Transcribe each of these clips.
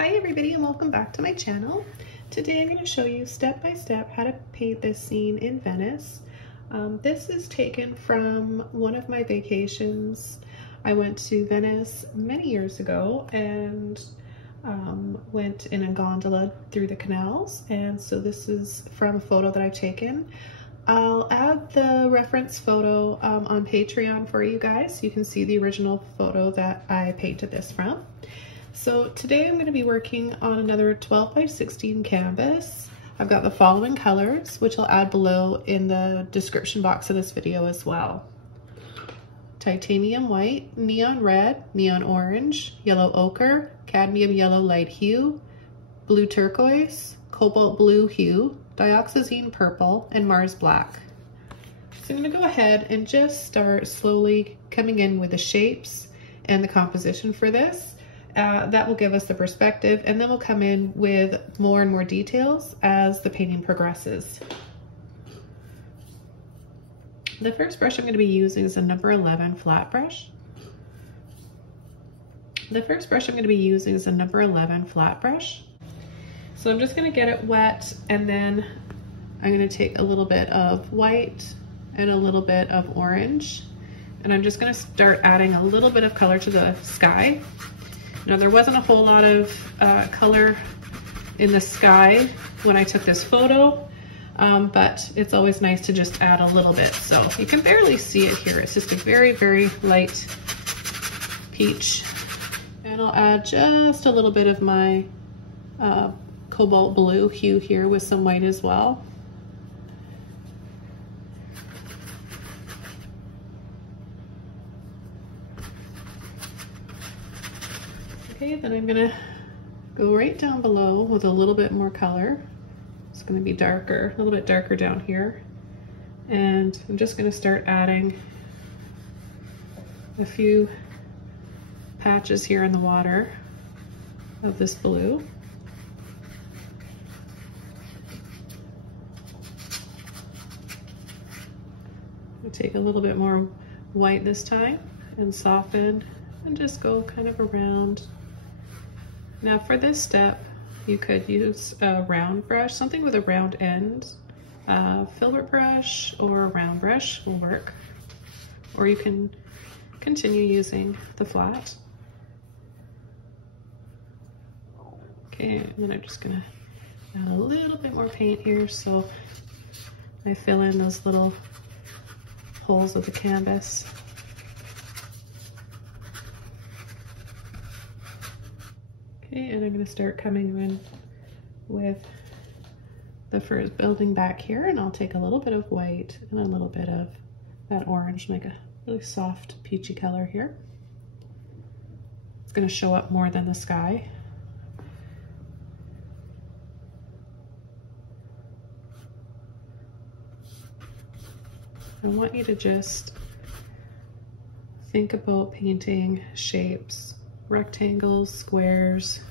Hi everybody and welcome back to my channel. Today I'm going to show you step by step how to paint this scene in Venice. This is taken from one of my vacations. I went to Venice many years ago and went in a gondola through the canals, and so this is from a photo that I've taken. I'll add the reference photo on Patreon for you guys. You can see the original photo that I painted this from. So today I'm going to be working on another 12 by 16 canvas. I've got the following colors, which I'll add below in the description box of this video as well. Titanium white, neon red, neon orange, yellow ochre, cadmium yellow light hue, blue turquoise, cobalt blue hue, dioxazine purple, and Mars black. So I'm going to go ahead and just start slowly coming in with the shapes and the composition for this. That will give us the perspective, and then we'll come in with more and more details as the painting progresses. The first brush I'm going to be using is a number 11 flat brush. So I'm just going to get it wet, and then I'm going to take a little bit of white and a little bit of orange, and I'm just going to start adding a little bit of color to the sky. Now, there wasn't a whole lot of color in the sky when I took this photo, but it's always nice to just add a little bit. So you can barely see it here. It's just a very, very light peach. And I'll add just a little bit of my cobalt blue hue here with some white as well. Okay, then I'm gonna go right down below with a little bit more color. It's gonna be darker, a little bit darker down here. And I'm just gonna start adding a few patches here in the water of this blue. I'll take a little bit more white this time and soften and just go kind of around. Now for this step, you could use a round brush, something with a round end. Filbert brush or a round brush will work. Or you can continue using the flat. Okay, and then I'm just gonna add a little bit more paint here so I fill in those little holes of the canvas. Okay, and I'm going to start coming in with the first building back here, and I'll take a little bit of white and a little bit of that orange, make a really soft peachy color here. It's going to show up more than the sky. I want you to just think about painting shapes. Rectangles, squares.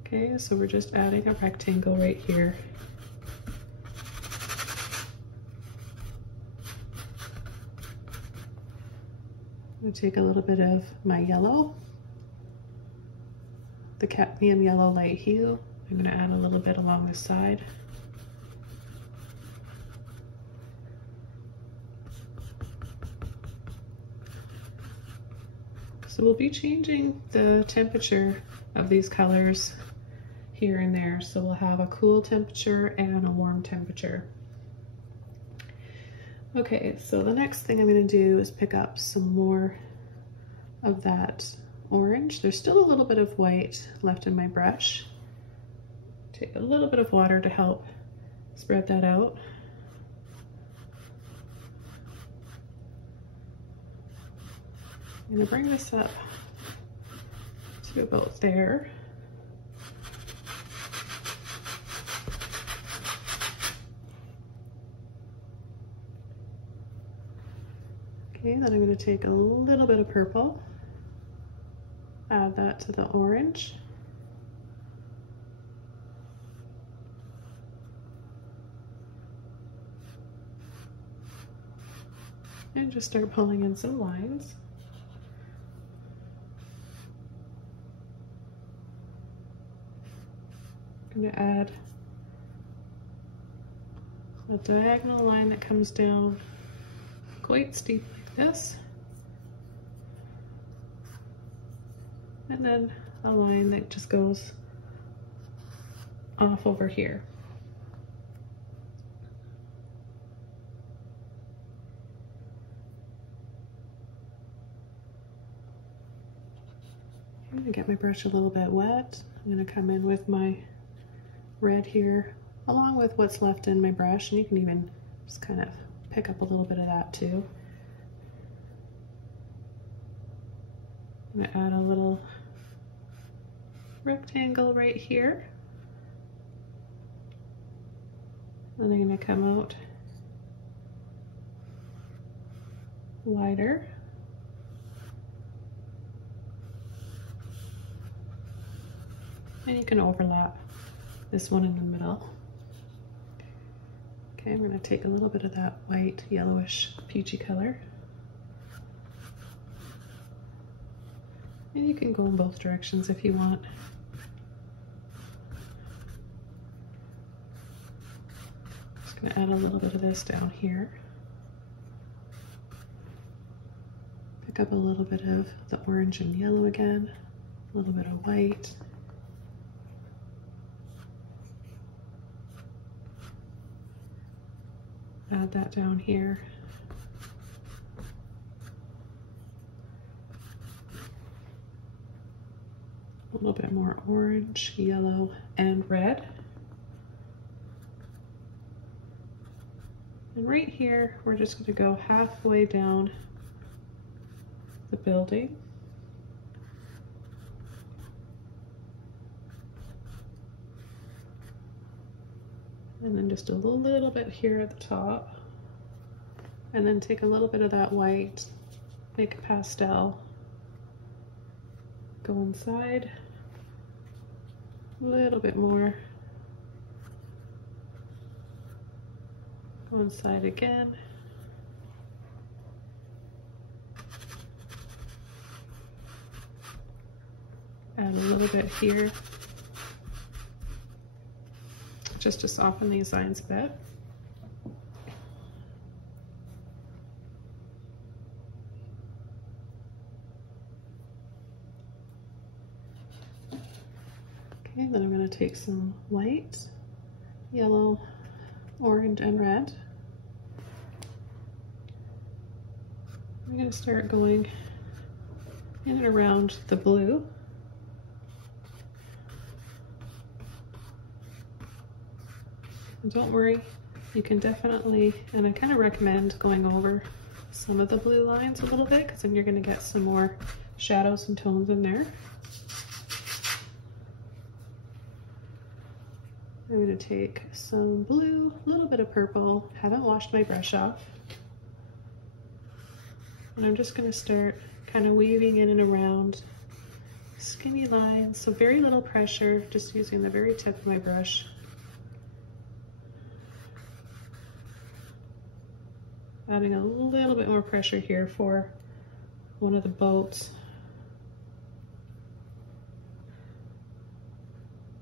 Okay, so we're just adding a rectangle right here. I'm going to take a little bit of my yellow, the cadmium yellow light hue. I'm going to add a little bit along the side. So we'll be changing the temperature of these colors here and there. So we'll have a cool temperature and a warm temperature. Okay, so the next thing I'm going to do is pick up some more of that orange. There's still a little bit of white left in my brush. Take a little bit of water to help spread that out. I'm going to bring this up to about there. Okay, then I'm going to take a little bit of purple, add that to the orange. And just start pulling in some lines. I'm going to add a diagonal line that comes down quite steep like this, and then a line that just goes off over here. I'm going to get my brush a little bit wet. I'm going to come in with my red here along with what's left in my brush, and you can even just kind of pick up a little bit of that too. I'm going to add a little rectangle right here. Then I'm going to come out wider. And you can overlap this one in the middle. Okay, I'm going to take a little bit of that white, yellowish, peachy color. And you can go in both directions if you want. Just going to add a little bit of this down here. Pick up a little bit of the orange and yellow again, a little bit of white. Add that down here. A little bit more orange, yellow, and red. And right here, we're just going to go halfway down the building. And then just a little bit here at the top. And then take a little bit of that white, make a pastel. Go inside. A little bit more. Go inside again. Add a little bit here, just to soften these lines a bit. Okay, then I'm going to take some white, yellow, orange, and red. I'm going to start going in and around the blue. And don't worry, you can definitely, and I kind of recommend going over some of the blue lines a little bit, because then you're going to get some more shadows and tones in there. I'm going to take some blue, a little bit of purple, haven't washed my brush off. And I'm just going to start kind of weaving in and around skinny lines, so very little pressure, just using the very tip of my brush. Adding a little bit more pressure here for one of the boats.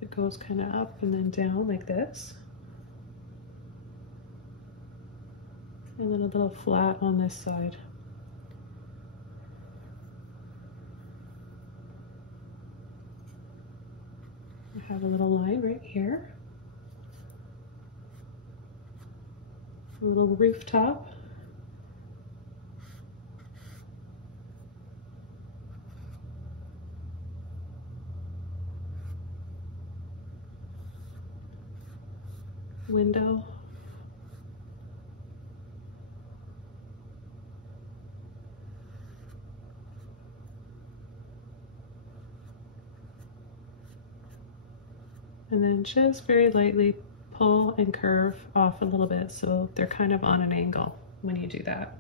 It goes kind of up and then down like this. And then a little flat on this side. I have a little line right here. A little rooftop. Window. And then just very lightly pull and curve off a little bit so they're kind of on an angle when you do that.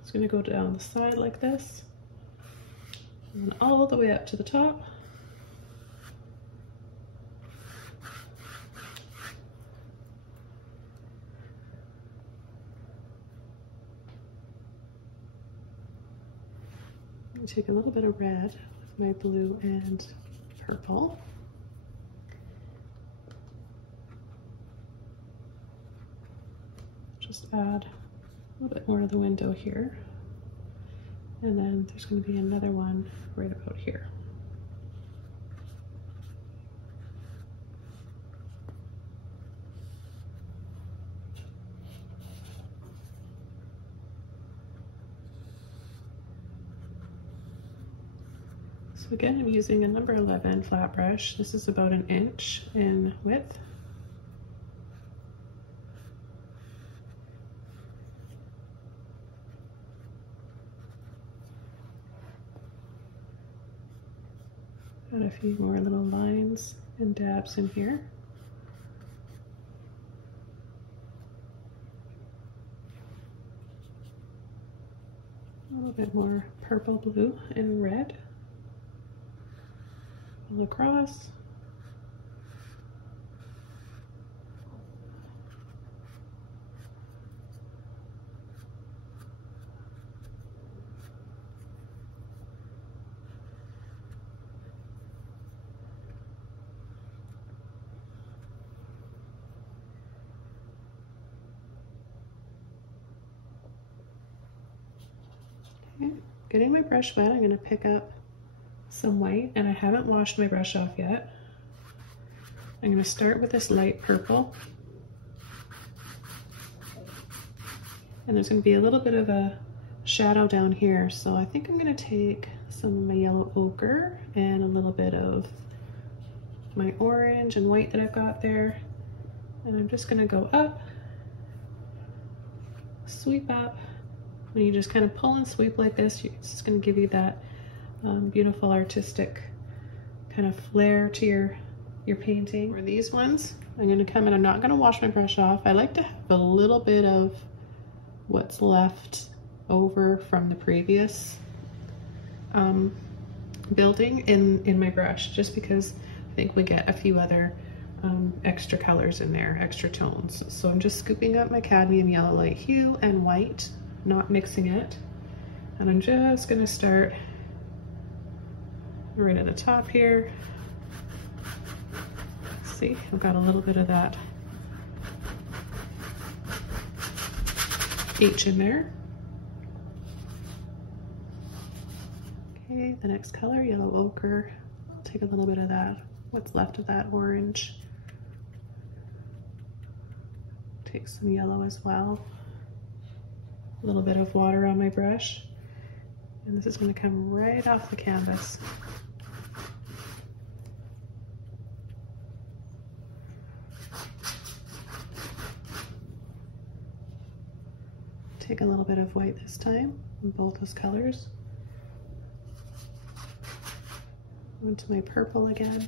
It's going to go down the side like this and all the way up to the top. Take a little bit of red with my blue and purple. Just add a little bit more of the window here. And then there's going to be another one right about here. So again, I'm using a number 11 flat brush. This is about 1 inch in width. Add a few more little lines and dabs in here. A little bit more purple, blue, and red all across. Okay. Getting my brush wet, I'm going to pick up some white, and I haven't washed my brush off yet. I'm going to start with this light purple, and there's going to be a little bit of a shadow down here, so I think I'm going to take some of my yellow ochre and a little bit of my orange and white that I've got there, and I'm just going to go up, sweep up. When you just kind of pull and sweep like this, it's just going to give you that beautiful artistic kind of flair to your painting. For these ones, I'm going to come in, I'm not going to wash my brush off. I like to have a little bit of what's left over from the previous building in my brush, just because I think we get a few other extra colors in there, extra tones. So I'm just scooping up my cadmium yellow light hue and white, not mixing it, and I'm just going to start right at the top here. See, I've got a little bit of that H in there. Okay, the next color, yellow ochre. I'll take a little bit of that, what's left of that orange. Take some yellow as well. A little bit of water on my brush. And this is going to come right off the canvas. Take a little bit of white this time in both those colors. Go into my purple again.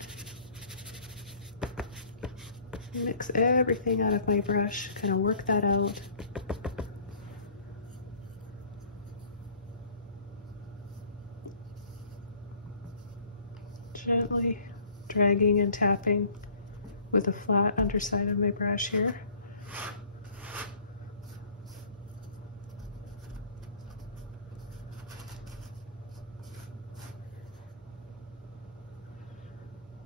Mix everything out of my brush, kind of work that out. Gently dragging and tapping with the flat underside of my brush here.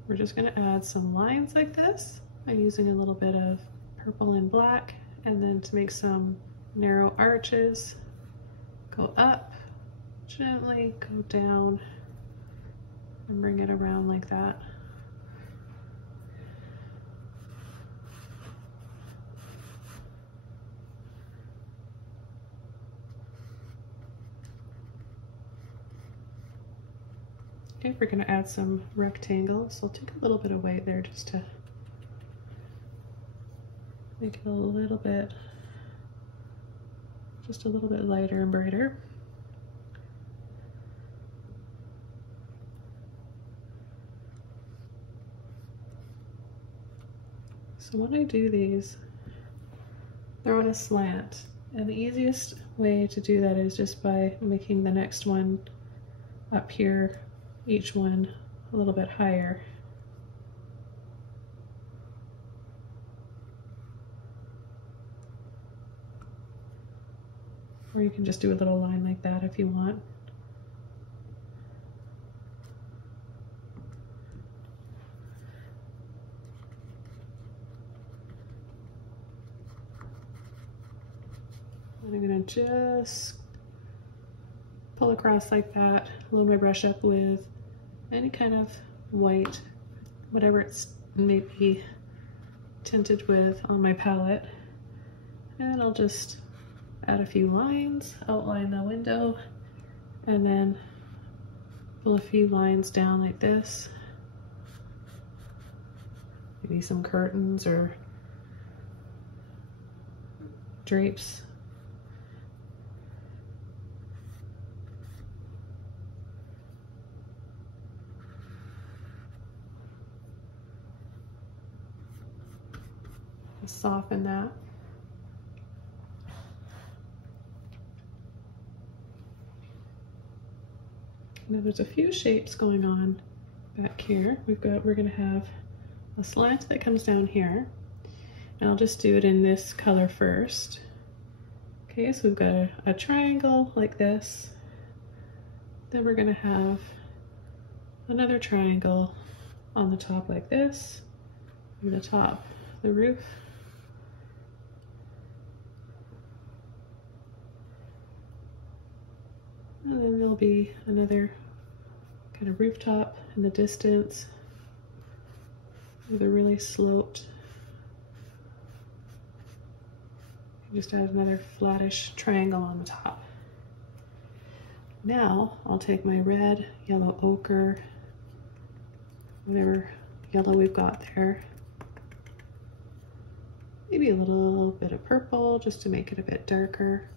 We're just going to add some lines like this. I'm using a little bit of purple and black, and then to make some narrow arches, go up, gently go down, and bring it around like that. Okay, we're going to add some rectangles. So I'll take a little bit of white there just to make it a little bit, just a little bit lighter and brighter. So when I do these, they're on a slant, and the easiest way to do that is just by making the next one up here, each one a little bit higher. Or you can just do a little line like that if you want. And I'm gonna just pull across like that, load my brush up with any kind of white, whatever it's maybe tinted with on my palette. And I'll just add a few lines, outline the window, and then pull a few lines down like this. Maybe some curtains or drapes. Soften that. Now there's a few shapes going on back here. We're gonna have a slant that comes down here, and I'll just do it in this color first. Okay, so we've got a triangle like this. Then we're gonna have another triangle on the top like this, and the top, the roof. And then there'll be another kind of rooftop in the distance with a really sloped. Just add another flattish triangle on the top. Now I'll take my red, yellow ochre, whatever yellow we've got there. Maybe a little bit of purple just to make it a bit darker.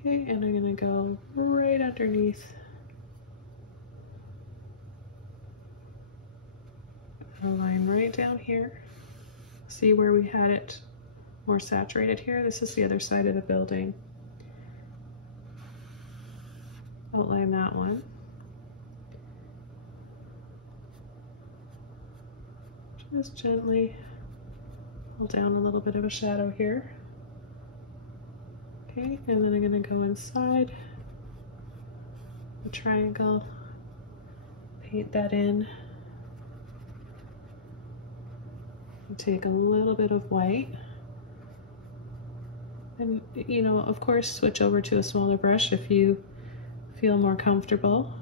Okay, and I'm gonna go right underneath a line right down here. See where we had it more saturated here? This is the other side of the building. Outline that one. Just gently pull down a little bit of a shadow here. Okay, and then I'm going to go inside the triangle, paint that in, and take a little bit of white. And, you know, of course, switch over to a smaller brush if you feel more comfortable.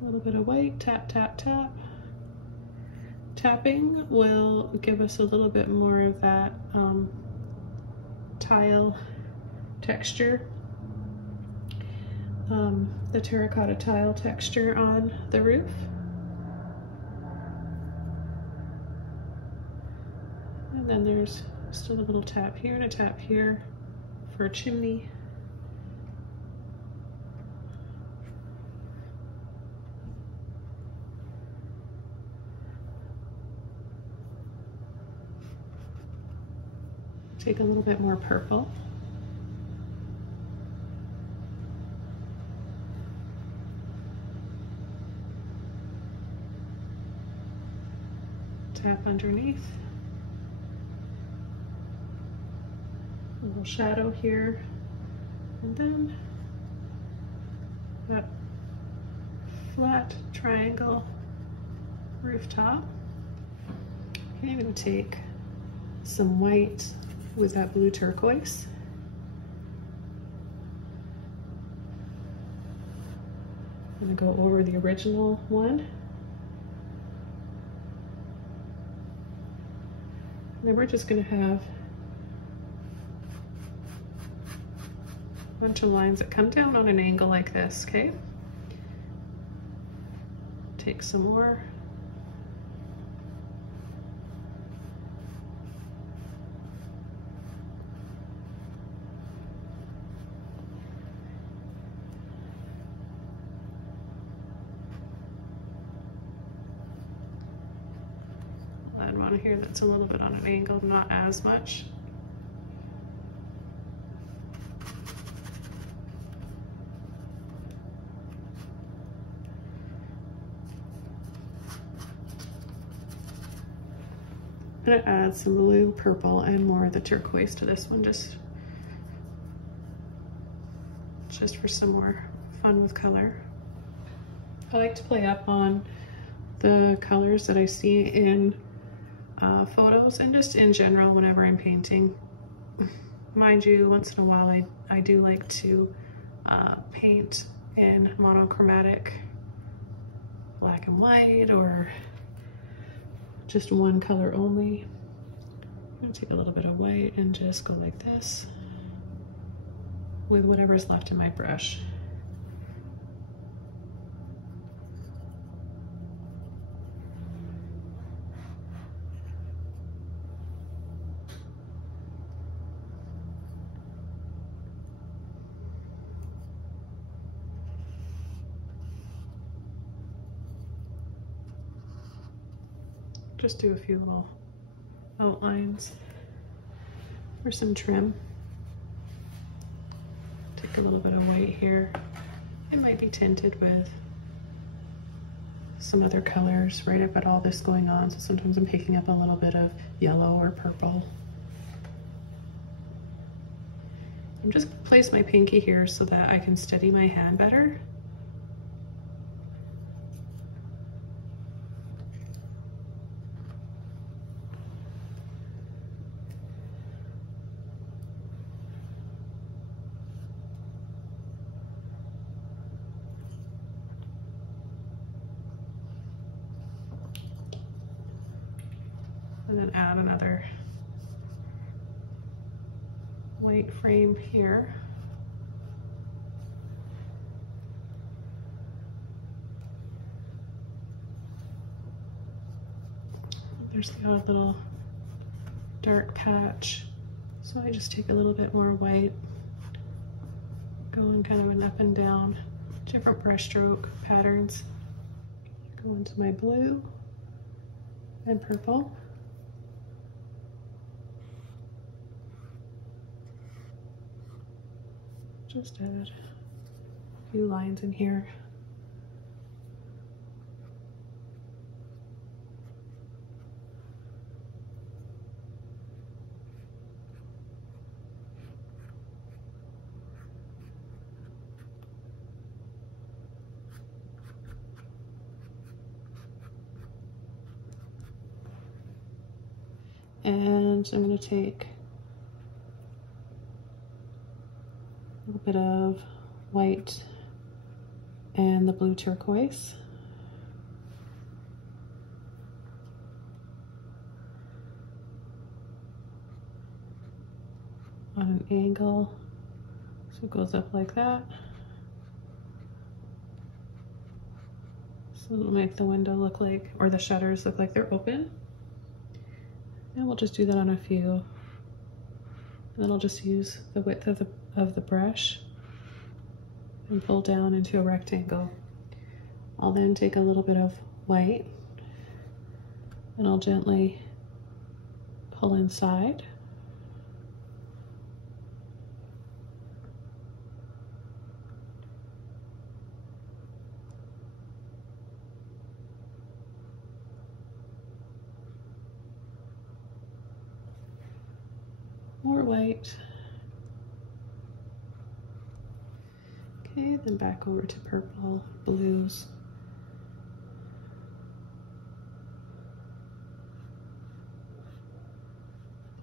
A little bit of white, tap, tap, tap. Tapping will give us a little bit more of that tile texture, the terracotta tile texture on the roof. And then there's still a little tap here and a tap here for a chimney. Take a little bit more purple. Tap underneath. A little shadow here. And then that flat triangle rooftop. Okay, I'm going to take some white with that blue turquoise. I'm going to go over the original one. And then we're just going to have a bunch of lines that come down on an angle like this, okay? Take some more. Here that's a little bit on an angle, not as much. I'm going to add some blue, purple, and more of the turquoise to this one, just for some more fun with color. I like to play up on the colors that I see in photos and just in general whenever I'm painting. Mind you, once in a while I do like to paint in monochromatic black and white or just one color only. I'm gonna take a little bit of white and just go like this with whatever's left in my brush. Just do a few little outlines for some trim. Take a little bit of white here. It might be tinted with some other colors right up at all this going on, so sometimes I'm picking up a little bit of yellow or purple. I'm just gonna place my pinky here so that I can steady my hand better. And then add another white frame here. There's the odd little dark patch. So I just take a little bit more white, going kind of an up and down, different brush stroke patterns. Go into my blue and purple. Just add a few lines in here. And I'm going to take a little bit of white and the blue turquoise. On an angle, so it goes up like that. So it'll make the window look like, or the shutters look like they're open. And we'll just do that on a few. And then I'll just use the width of the brush and pull down into a rectangle. I'll then take a little bit of white and I'll gently pull inside. More white. Okay, then back over to purple, blues.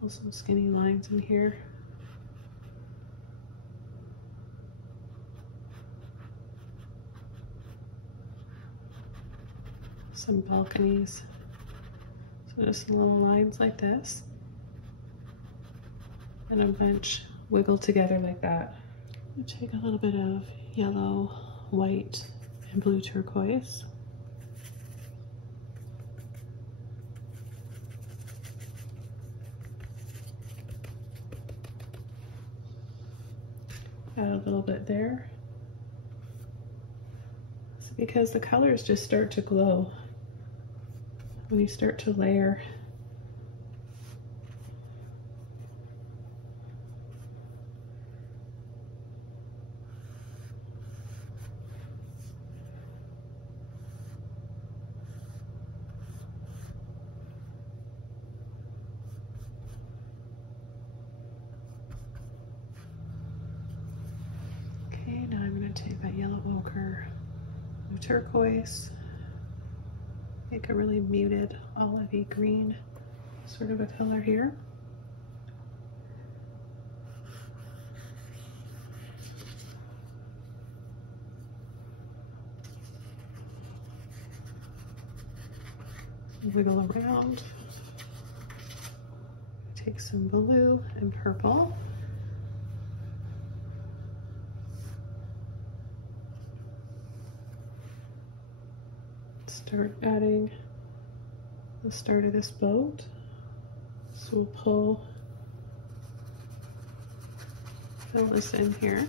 Pull some skinny lines in here. Some balconies. So just some little lines like this. And a bunch wiggle together like that. I'm gonna take a little bit of yellow, white, and blue turquoise. Add a little bit there. It's because the colors just start to glow when you start to layer. Now I'm going to take that yellow ochre, blue turquoise, make a really muted olivey green sort of a color here. Wiggle around. Take some blue and purple. Start adding the start of this boat. So we'll fill this in here.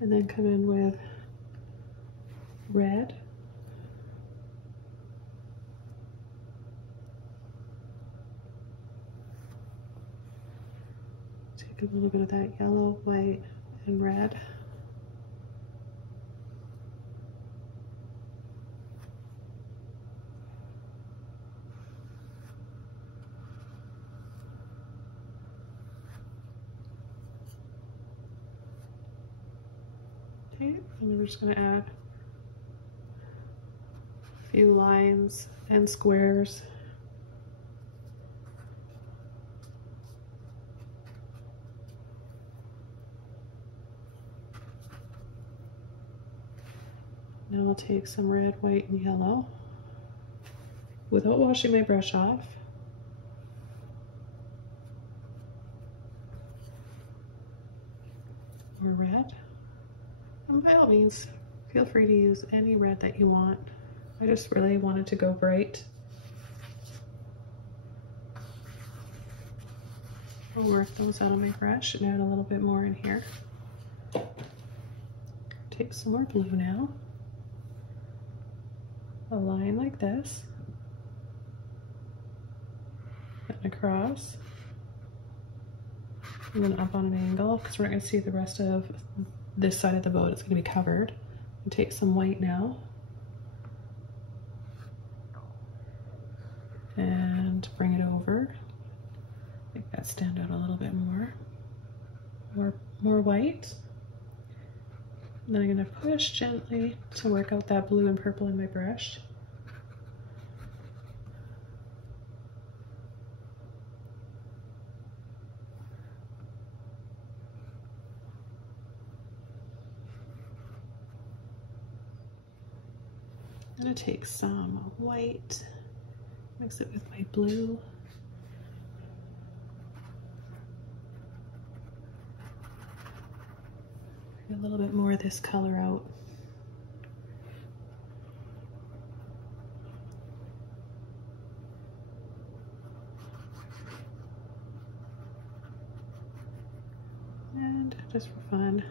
And then come in with red. Take a little bit of that yellow, white, and red. Okay, and then we're just going to add a few lines and squares. Now I'll take some red, white, and yellow without washing my brush off. More red. And by all means, feel free to use any red that you want. I just really wanted to go bright. I'll work those out on my brush and add a little bit more in here. Take some more blue now. A line like this. And across. And then up on an angle, because we're not going to see the rest of this side of the boat. It's going to be covered. And take some white now. And bring it over. Make that stand out a little bit more. More white. And then I'm going to push gently to work out that blue and purple in my brush. I'm going to take some white, mix it with my blue. Bring a little bit more of this color out. And just for fun,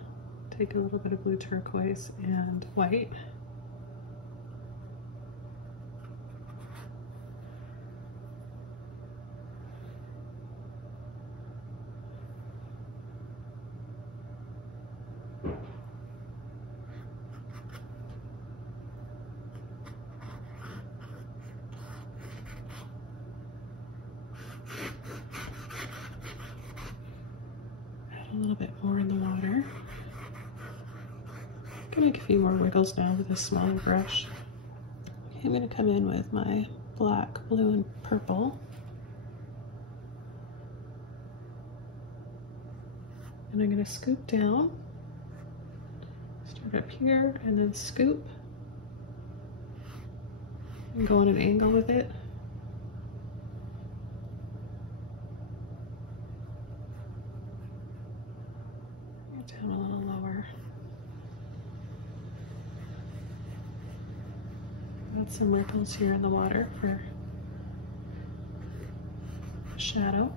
take a little bit of blue turquoise and white. A little bit more in the water. I can make a few more wiggles now with a smaller brush. Okay, I'm going to come in with my black, blue, and purple. And I'm going to scoop down. Start up here and then scoop. And go on an angle with it. Down a little lower. Add some ripples here in the water for a shadow.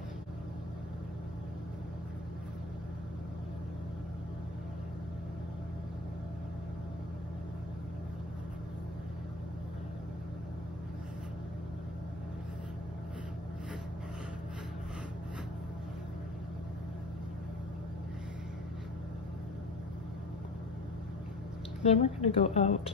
Then we're going to go out.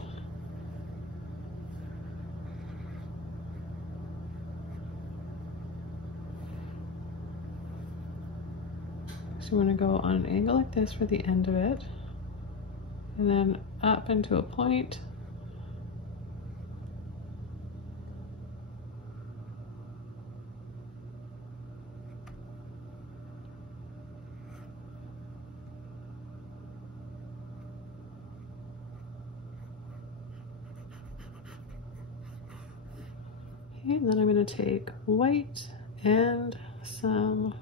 So I'm going to go on an angle like this for the end of it, and then up into a point. Okay, and then I'm going to take white and some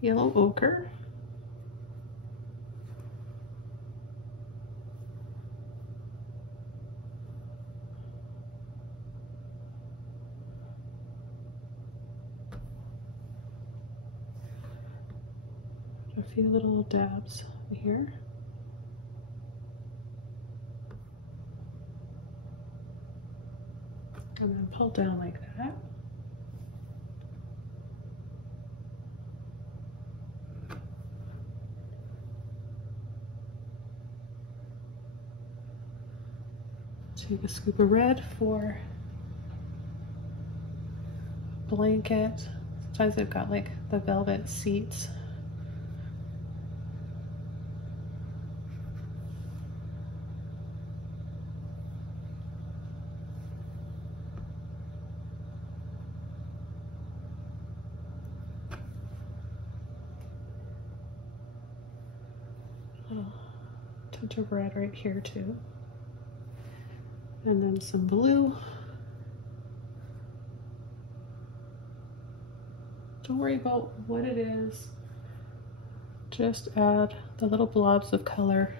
yellow ochre. A few little dabs here. And then pull down like that. Take a scoop of red for blanket. Sometimes they've got like the velvet seats. Touch of red right here too. And then some blue. Don't worry about what it is. Just add the little blobs of color.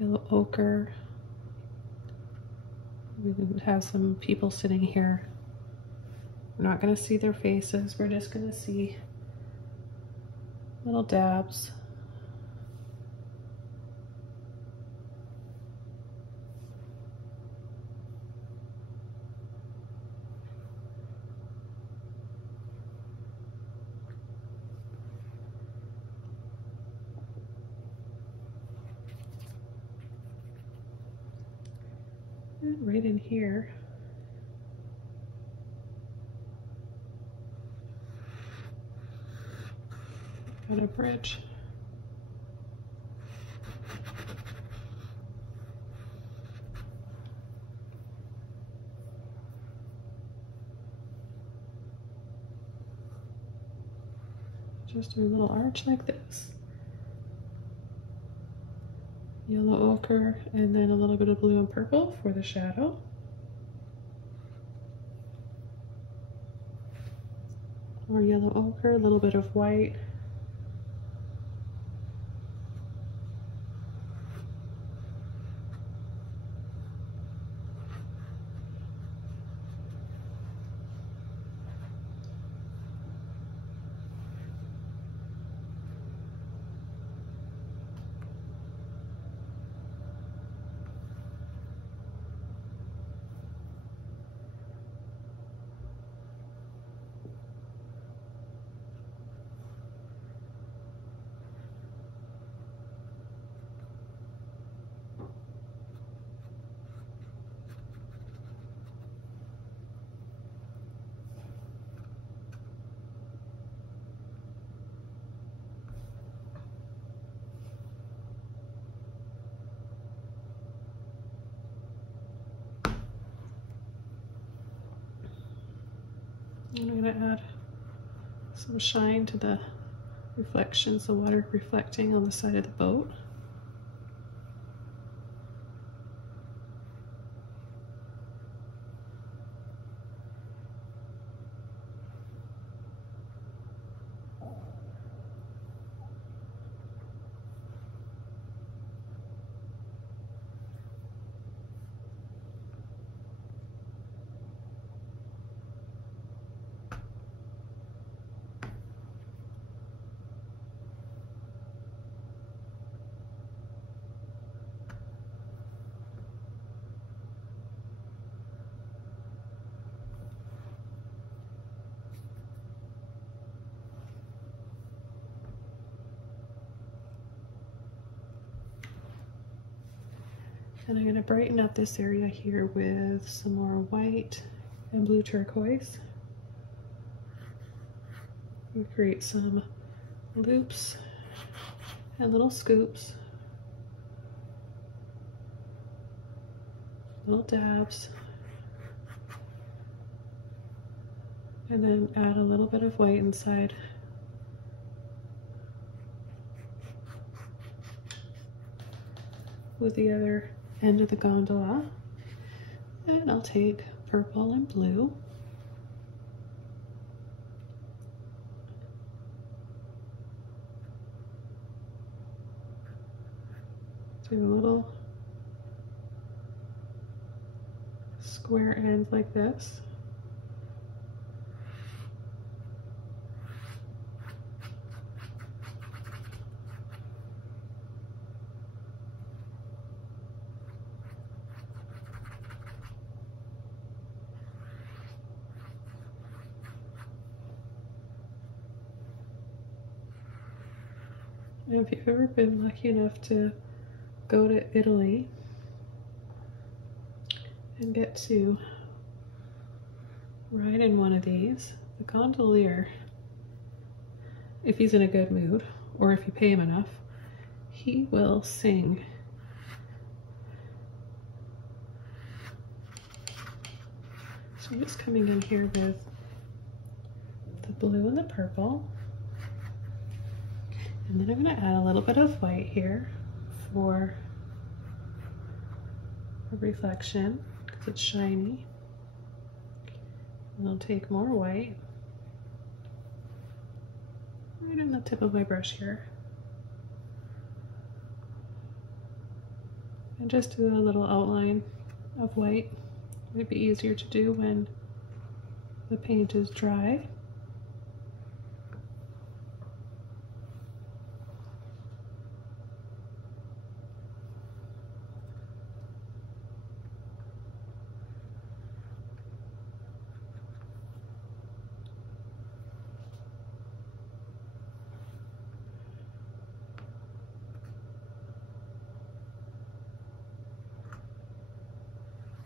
Yellow ochre. We have some people sitting here. We're not going to see their faces. We're just going to see little dabs. And right in here. Got a bridge. Just do a little arch like this. Yellow ochre, and then a little bit of blue and purple for the shadow. More yellow ochre, a little bit of white. And I'm going to add some shine to the reflections, the water reflecting on the side of the boat. And I'm going to brighten up this area here with some more white and blue turquoise. And create some loops and little scoops, little dabs, and then add a little bit of white inside. With the other end of the gondola, and I'll take purple and blue, do a little square end like this. And if you've ever been lucky enough to go to Italy and get to ride in one of these, the gondolier, if he's in a good mood or if you pay him enough, he will sing. So I'm just coming in here with the blue and the purple. And then I'm going to add a little bit of white here for a reflection because it's shiny. And I'll take more white right on the tip of my brush here. And just do a little outline of white. It might be easier to do when the paint is dry.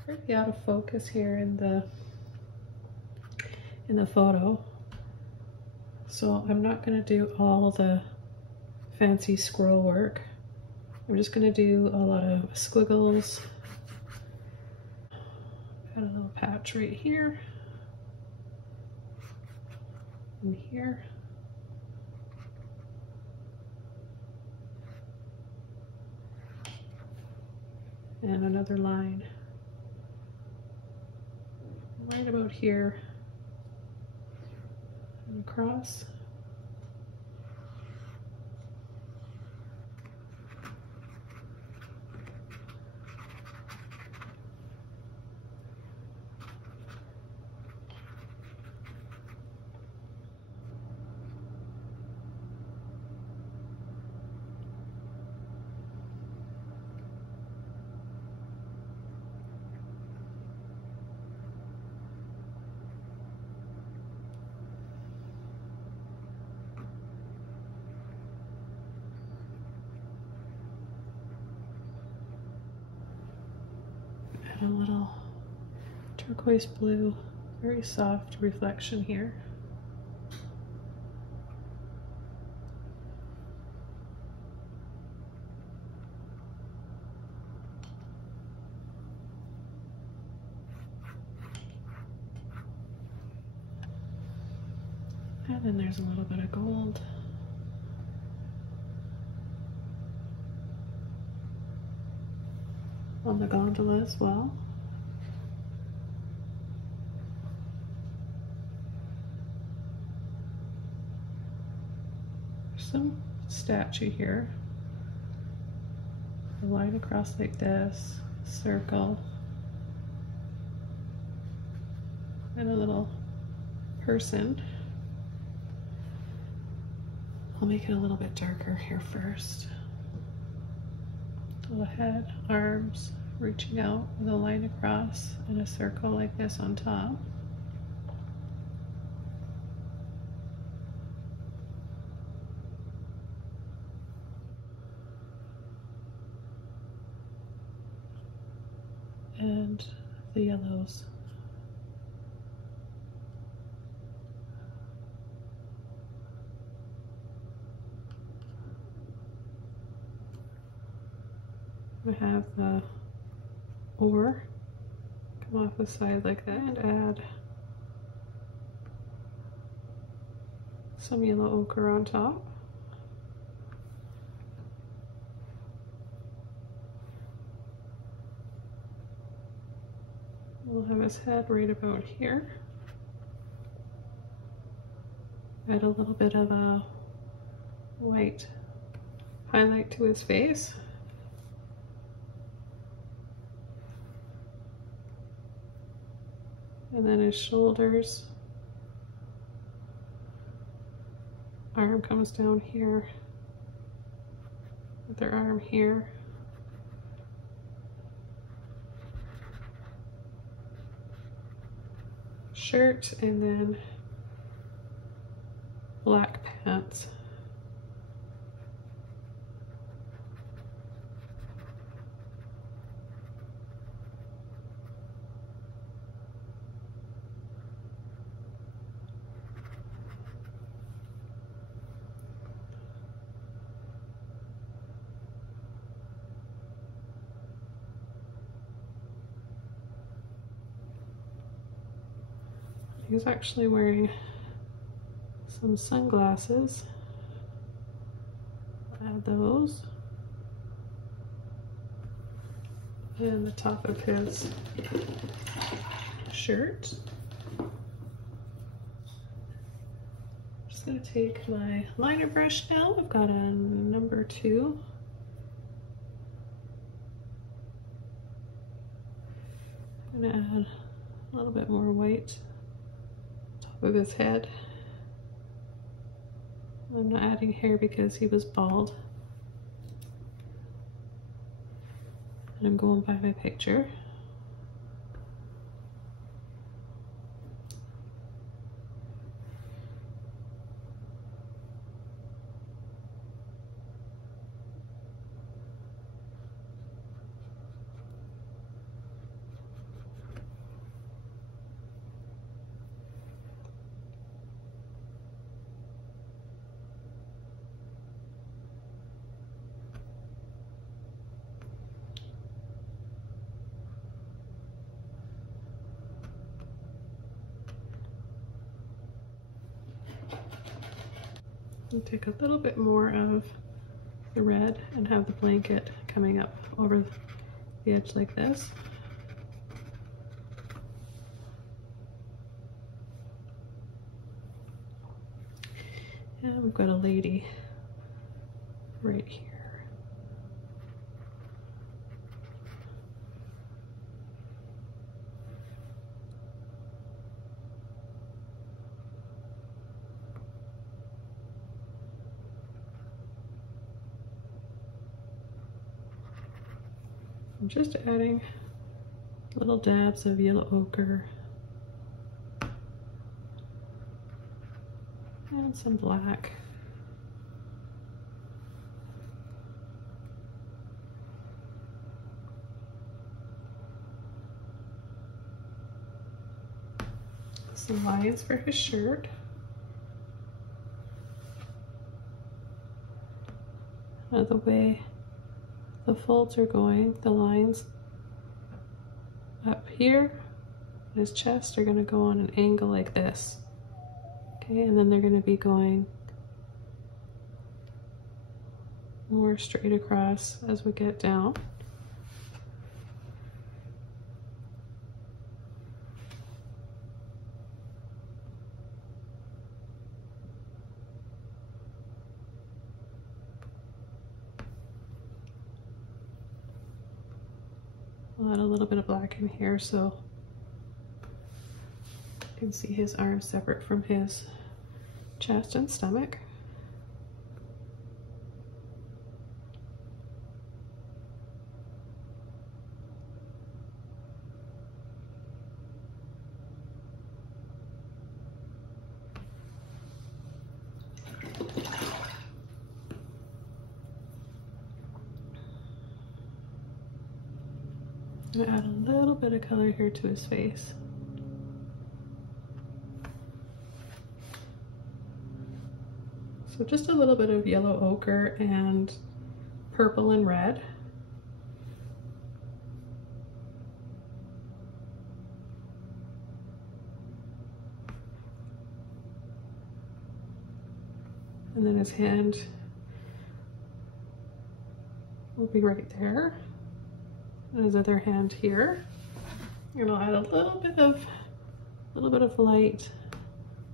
Pretty out of focus here in the photo, so I'm not going to do all the fancy scroll work. I'm just going to do a lot of squiggles. Got a little patch right here and here. And another line right about here and across. A little turquoise blue, very soft reflection here. And then there's a little bit of gold. On the gondola as well. There's some statue here. A line across like this, circle, and a little person. I'll make it a little bit darker here first. Little head, arms reaching out with a line across and a circle like this on top. and the yellows. I have the ore come off the side like that and add some yellow ochre on top. We'll have his head right about here. Add a little bit of a white highlight to his face. And then his shoulders. Arm comes down here, with their arm here. Shirt, and then black pants. He's actually wearing some sunglasses. Add those. And the top of his shirt. Just gonna take my liner brush now. I've got a number 2. I'm gonna add a little bit more white of his head. I'm not adding hair because he was bald. And I'm going by my picture. And take a little bit more of the red and have the blanket coming up over the edge like this. And we've got a lady right here. I'm just adding little dabs of yellow ochre and some black. Some lines for his shirt. The way the folds are going, the lines up here in his chest are going to go on an angle like this. Okay, and then they're going to be going more straight across as we get down. I'll add a little bit of black in here so you can see his arms separate from his chest and stomach. I'm gonna add a little bit of color here to his face. So just a little bit of yellow ochre and purple and red. And then his hand will be right there. And his other hand here. And I'll add a little bit of light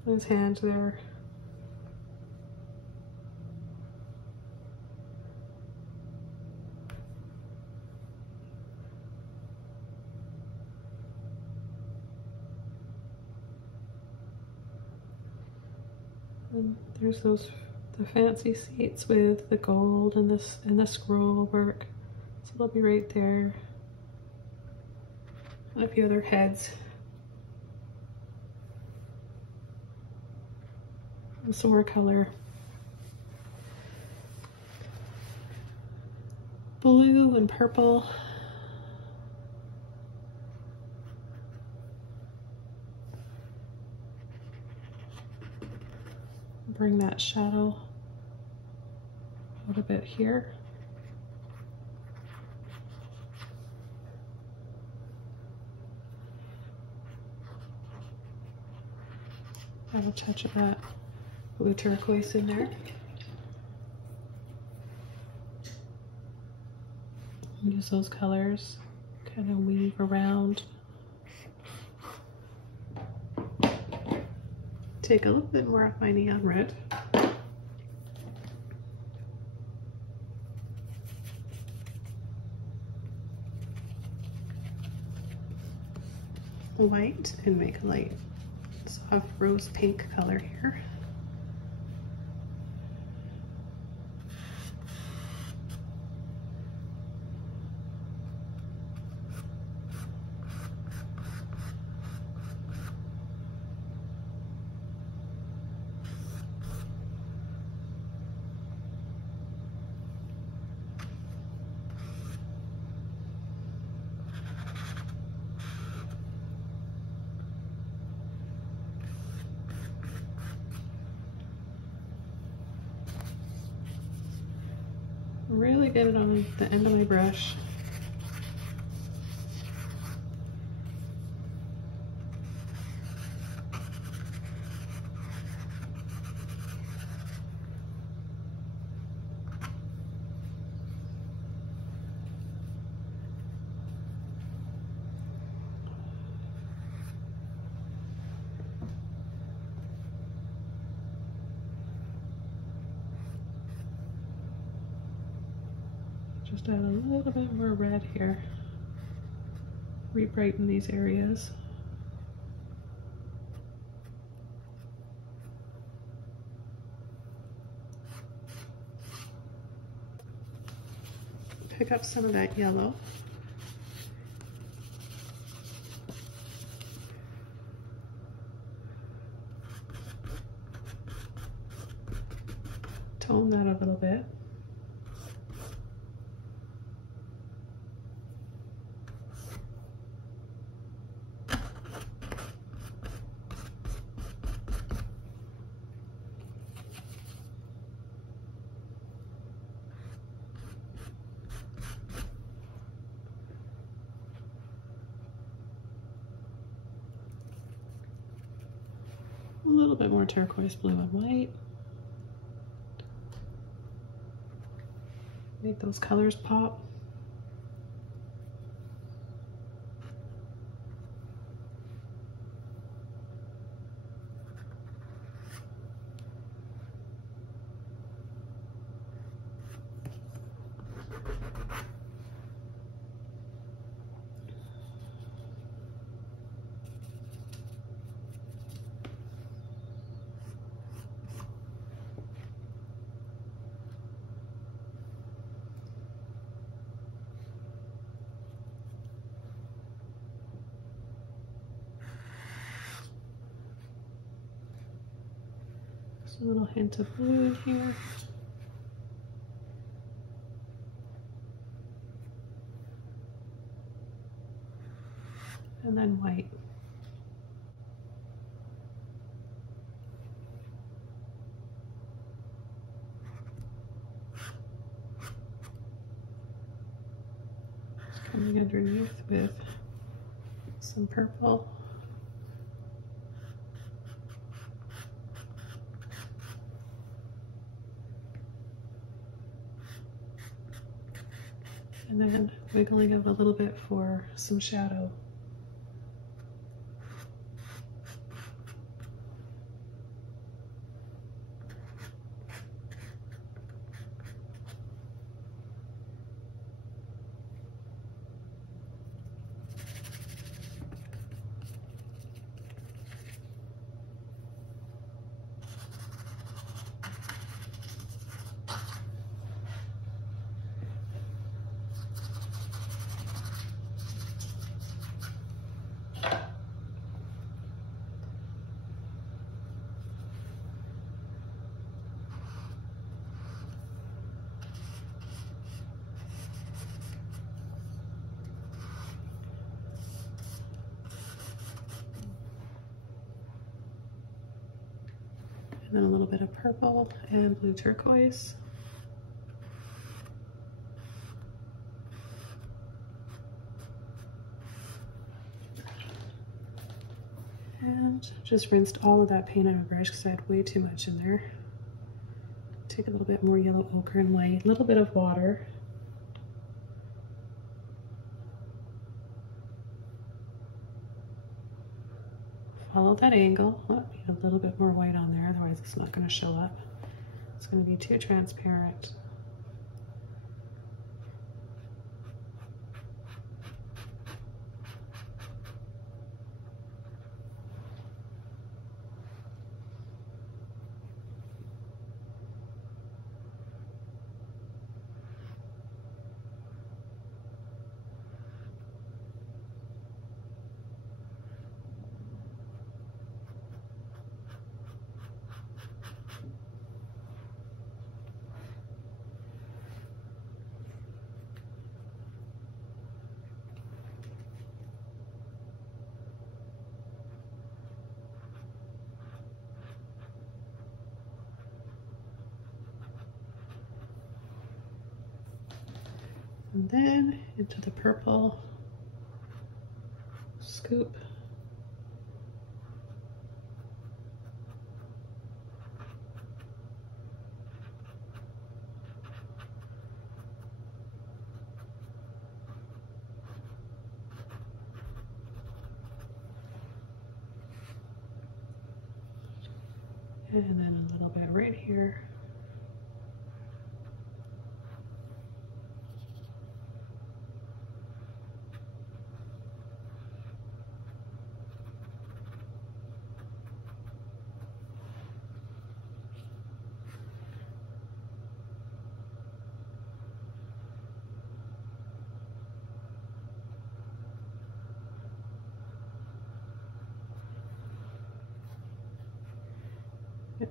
on his hand there. And there's the fancy seats with the gold and the scroll work. So they'll be right there. And a few other heads. And some more color. Blue and purple. Bring that shadow out a bit here. Add a touch of that blue turquoise in there. Use those colors, kind of weave around. Take a little bit more of my neon red. White and make a light soft rose pink color here. Really get it on the end of my brush. Just add a little bit more red here. Re-brighten these areas. Pick up some of that yellow. Tone that a little bit. A little bit more turquoise, blue, and white. Make those colors pop. A little hint of blue in here. and then white. Coming underneath with some purple. And then wiggling it a little bit for some shadow. And then a little bit of purple and blue turquoise. And just rinsed all of that paint out of brush because I had way too much in there. Take a little bit more yellow ochre and white, a little bit of water. Follow that angle. Oh, need a little bit more white on there, otherwise it's not going to show up. It's going to be too transparent. And then into the purple scoop. And then a little bit right here.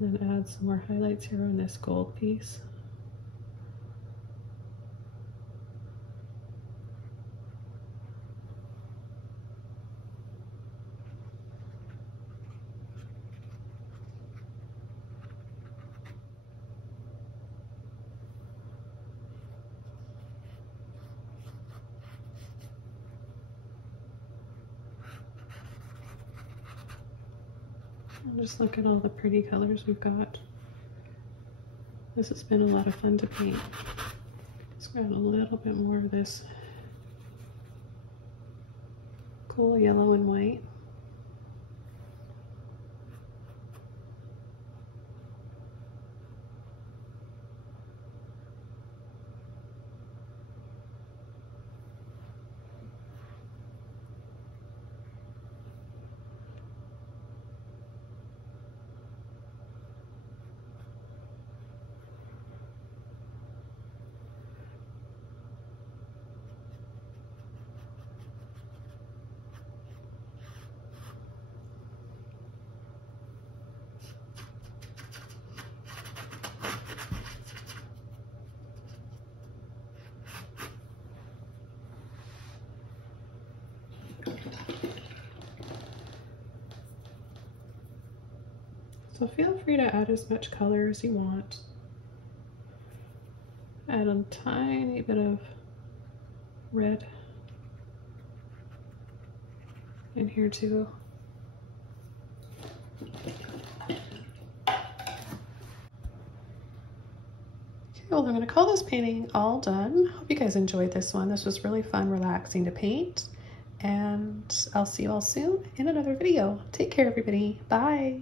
And then add some more highlights here on this gold piece. And just look at all the pretty colors we've got. This has been a lot of fun to paint. Let's grab a little bit more of this cool yellow and white. So feel free to add as much color as you want. Add a tiny bit of red in here too. Okay, well, I'm going to call this painting all done. Hope you guys enjoyed this one. This was really fun, relaxing to paint. And I'll see you all soon in another video. Take care, everybody. Bye.